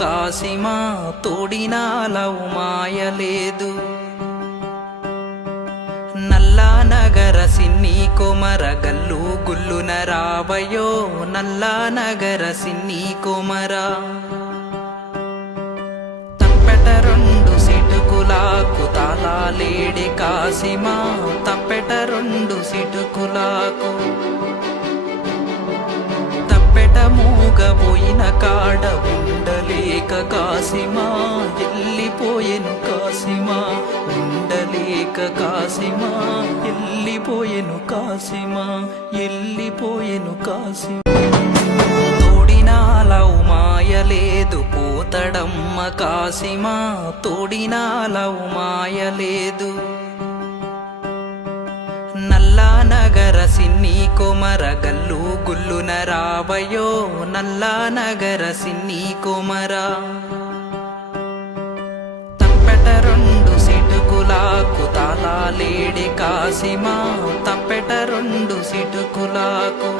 కాసిమా తోడినాలవు మాయలేదు. నల్లా నగర సిన్ని కొమర గల్లు గుల్లున రావయో నల్లా నగర సిన్ని కొమర. తప్పెట రెండు సిటుకులాకు తాళాలేడి కాసిమా తప్పెట రెండు సిటుకులాకు. తప్పెట మూగబోయిన కాడ ఉండలేక కాసిమా ఎల్లిపోయెను కాసిమా ఉండలేక కాసిమా ఎల్లిపోయెను కాసిమా ఎల్లిపోయెను కాసిమా. తోడినాలవు మాయలేదు పోతడమ్మ కాసిమా తోడినాలవు మాయలేదు. నల్లా నగర సిన్ని కొమర గల్లు గుల్లున రావయో నల్లా నగర సిన్ని కొమర. తప్పెట రెండు సిటుకులాకు తాళాలేడి కాసిమా తప్పెట రెండు సిటుకులాకు.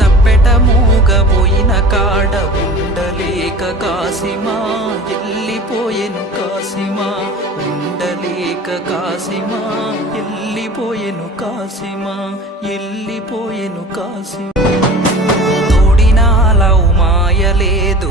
తప్పెట మూగబోయిన కాడ ఉండలేక కాసిమా ఎల్లిపోయెను కాసిమా ఉండలేక కాసిమా ఎల్లిపోయెను కాసిమా ఎల్లిపోయెను కాసిమా. తోడినాలవు మాయలేదు